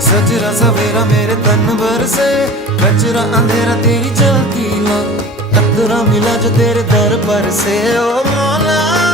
सजरा सवेरा मेरे तन भर से, कचरा अंधेरा तेरी जलती ला, कतरा मिला जो तेरे दर पर से। ओ मौला